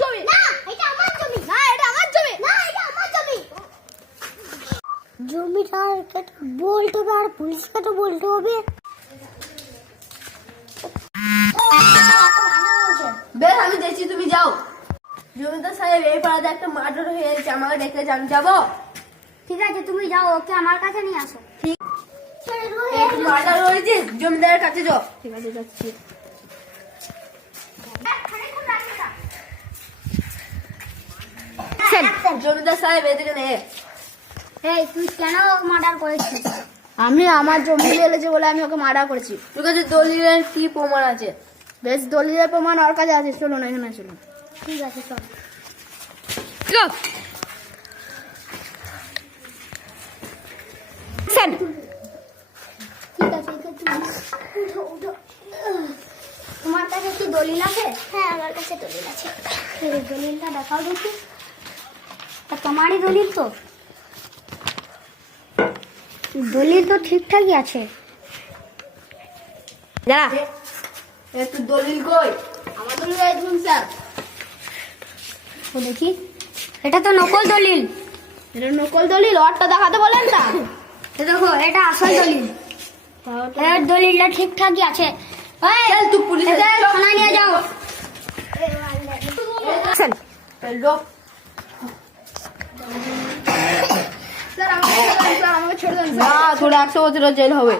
জমি। না এটা আমার জমি। না এটা আমার জমি। না এটা আমার জমি। জমিটার বলতে হবে আর পুলিশকে তো বলতে হবে। বেশ আমি দেখছি, তুমি যাও। জমিদার সাহেব এই পাড়াতে একটা মার্ডার হয়ে গেছে, আমাকে ডেকেছে, আমি যাবো। ঠিক আছে তুমি যাও, ওকে আমার কাছে নিয়ে আসো। ঠিক মার্ডার হয়েছে, জমিদারের কাছে যাও। ঠিক আছে যাচ্ছি। জমিদার সাহেব এদিকে নে। এই তুই কেন মার্ডার করেছিস? আমি আমার জমি লেগেছে বলে আমি ওকে মার্ডার করেছি। তোর কাছে দলিলের কি প্রমাণ আছে? বেশ দলিলের প্রমাণ ওর কাছে আছে, চলুন এখানে চলুন। ঠিক আছে চল। ঠিক আছে উঠো উঠো। তোমার কাছে কি দলিল আছে? হ্যাঁ আমার কাছে দলিল আছে। এই দলিলটা দেখাও দেখি। তা তোমারই দলিল তো? দলিল তো ঠিকঠাকই আছে। দাঁড়া, একটু দলিল কই? আমার দলিল দেখুন স্যার। ও দেখি, এটা তো নকল দলিল। এটা নকল দলিল, ওরটা দেখাতে বলেন না। দেখো এটা আসল দলিল। এর দলিলটা ঠিকঠাকই আছে। এই চল তুই পুলিশ থানা নিয়ে যাও। চল লোক। স্যার আমাকে ছেড়ে দেন। না, তোর 100 বছরের জেল হবে।